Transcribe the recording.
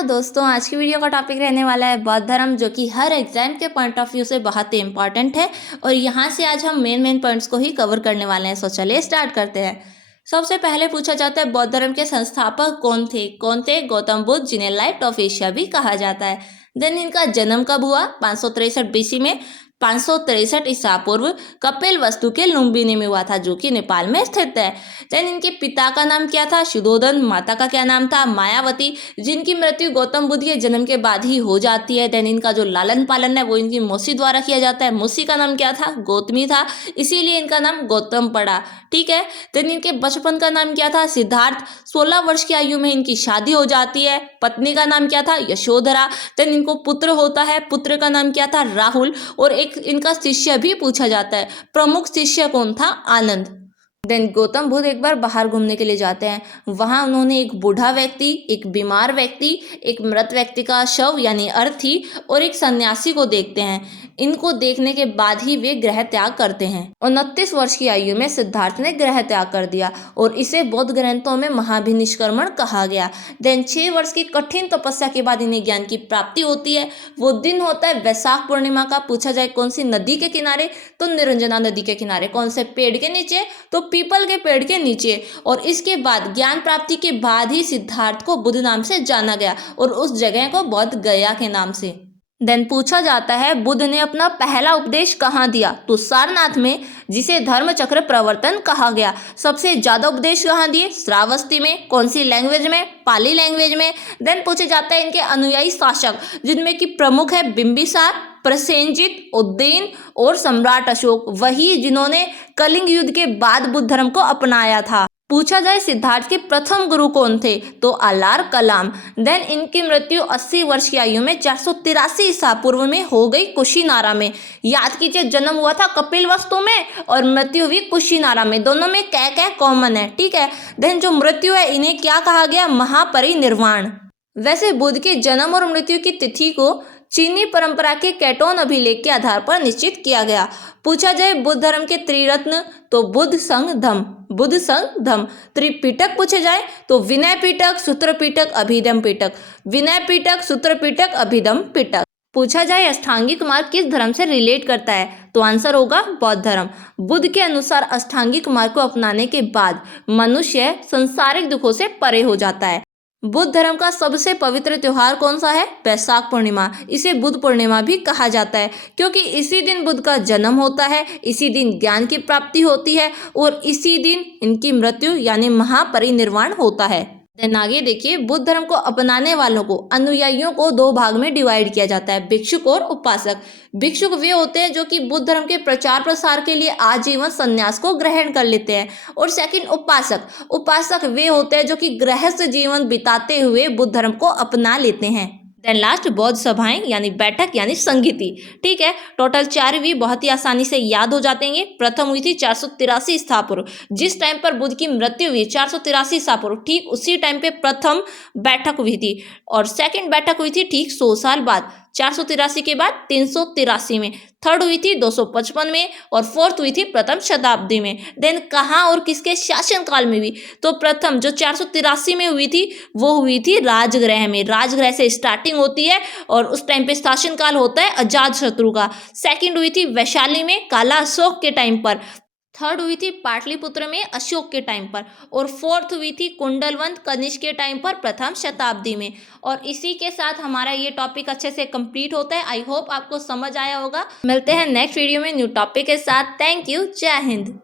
Hello दोस्तों, आज की वीडियो का टॉपिक रहने वाला है बौद्ध धर्म, जो कि हर एग्जाम के पॉइंट ऑफ व्यू से बहुत ही इंपॉर्टेंट है। और यहाँ से आज हम मेन पॉइंट्स को ही कवर करने वाले हैं। सो चलिए स्टार्ट करते हैं। सबसे पहले पूछा जाता है बौद्ध धर्म के संस्थापक कौन थे? गौतम बुद्ध, जिन्हें लाइट ऑफ एशिया भी कहा जाता है। देन इनका जन्म कब हुआ? 563 बीसी में। 563 ईसा पूर्व कपिल वस्तु के लुम्बिनी में हुआ था, जो कि नेपाल में स्थित है। देन इनके पिता का नाम क्या था? शुद्धोधन। माता का क्या नाम था? मायावती, जिनकी मृत्यु गौतम बुद्ध के जन्म के बाद ही हो जाती है। देन इनका जो लालन पालन है वो इनकी मौसी द्वारा किया जाता है। मौसी का नाम क्या था? गौतमी था, इसीलिए इनका नाम गौतम पड़ा। ठीक है। देन इनके बचपन का नाम क्या था? सिद्धार्थ। 16 वर्ष की आयु में इनकी शादी हो जाती है। पत्नी का नाम क्या था? यशोधरा। देन इनको पुत्र होता है, पुत्र का नाम क्या था? राहुल। और एक इनका शिष्य भी पूछा जाता है। प्रमुख शिष्य कौन था? आनंद। देन गौतम बुद्ध एक बार बाहर घूमने के लिए जाते हैं। वहां उन्होंने एक बूढ़ा व्यक्ति, एक बीमार व्यक्ति, एक मृत व्यक्ति का शव यानी अर्थी और एक सन्यासी को देखते हैं। इनको देखने के बाद ही वे गृह त्याग करते हैं। 29 वर्ष की आयु में सिद्धार्थ ने गृह त्याग कर दिया और इसे बौद्ध ग्रंथों में महाभिनिष्क्रमण कहा गया। देन 6 वर्ष की कठिन तपस्या के बाद इन्हें ज्ञान की प्राप्ति होती है। वो दिन होता है वैशाख पूर्णिमा का। पूछा जाए कौन सी नदी के किनारे? तो निरंजना नदी के किनारे। कौन से पेड़ के नीचे? तो पीपल के पेड़ के नीचे। और इसके बाद ज्ञान प्राप्ति के बाद ही सिद्धार्थ को बुद्ध नाम से जाना गया और उस जगह को बोध गया के नाम से। देन पूछा जाता है बुद्ध ने अपना पहला उपदेश कहाँ दिया? तो सारनाथ में, जिसे धर्म चक्र प्रवर्तन कहा गया। सबसे ज्यादा उपदेश कहाँ दिए? श्रावस्ती में। कौन सी लैंग्वेज में? पाली लैंग्वेज में। देन पूछे जाता है इनके अनुयायी शासक, जिनमें कि प्रमुख है बिंबिसार, प्रसेनजित, उज्जैन और सम्राट अशोक, वही जिन्होंने कलिंग युद्ध के बाद बुद्ध धर्म को अपनाया था। पूछा जाए सिद्धार्थ के प्रथम गुरु कौन थे? तो अलार कलाम। देन इनकी मृत्यु 80 वर्ष की आयु में 483 ईसा पूर्व में हो गई कुशीनारा में। याद कीजिए, जन्म हुआ था कपिल वस्तु में और मृत्यु हुई कुशीनारा में। दोनों में क्या कॉमन है? ठीक है। देन जो मृत्यु है इन्हें क्या कहा गया? महापरिनिर्वाण। वैसे बुद्ध के जन्म और मृत्यु की तिथि को चीनी परंपरा के कैटोन अभिलेख के आधार पर निश्चित किया गया। पूछा जाए बुद्ध धर्म के त्रिरत्न, तो बुद्ध संघ धम्म। त्रिपिटक पूछे जाए तो विनय पिटक, सूत्र पिटक, अभिधम पिटक। विनय पिटक, सूत्र पिटक, अभिधम पिटक। पूछा जाए अष्टांगिक मार्ग किस धर्म से रिलेट करता है? तो आंसर होगा बौद्ध धर्म। बुद्ध के अनुसार अष्टांगिक मार्ग को अपनाने के बाद मनुष्य सांसारिक दुखों से परे हो जाता है। बुद्ध धर्म का सबसे पवित्र त्योहार कौन सा है? वैशाख पूर्णिमा। इसे बुद्ध पूर्णिमा भी कहा जाता है, क्योंकि इसी दिन बुद्ध का जन्म होता है, इसी दिन ज्ञान की प्राप्ति होती है और इसी दिन इनकी मृत्यु यानी महापरिनिर्वाण होता है। देन आगे देखिए, बुद्ध धर्म को अपनाने वालों को, अनुयायियों को 2 भाग में डिवाइड किया जाता है, भिक्षुक और उपासक। भिक्षुक वे होते हैं जो कि बुद्ध धर्म के प्रचार प्रसार के लिए आजीवन संन्यास को ग्रहण कर लेते हैं। और सेकंड उपासक वे होते हैं जो कि गृहस्थ जीवन बिताते हुए बुद्ध धर्म को अपना लेते हैं। देन लास्ट बौद्ध सभाएं यानी बैठक यानी संगीति। ठीक है। टोटल 4 भी बहुत ही आसानी से याद हो जातेंगे। प्रथम हुई थी 483 ईसा पूर्व, जिस टाइम पर बुद्ध की मृत्यु हुई 483 ईसा पूर्व, ठीक उसी टाइम पे प्रथम बैठक हुई थी। और सेकंड बैठक हुई थी ठीक 100 साल बाद, 483 के बाद 383 में। थर्ड हुई थी 255 में और फोर्थ हुई थी प्रथम शताब्दी में। देन कहाँ और किसके शासन काल में हुई? तो प्रथम जो 483 में हुई थी वो हुई थी राजगृह में। राजगृह से स्टार्टिंग होती है और उस टाइम पे शासन काल होता है अजात शत्रु का। सेकंड हुई थी वैशाली में काला अशोक के टाइम पर। थर्ड हुई थी पाटलिपुत्र में अशोक के टाइम पर। और फोर्थ हुई थी कुंडलवंत कनिष्क के टाइम पर प्रथम शताब्दी में। और इसी के साथ हमारा ये टॉपिक अच्छे से कंप्लीट होता है। आई होप आपको समझ आया होगा। मिलते हैं नेक्स्ट वीडियो में न्यू टॉपिक के साथ। Thank you. जय हिंद।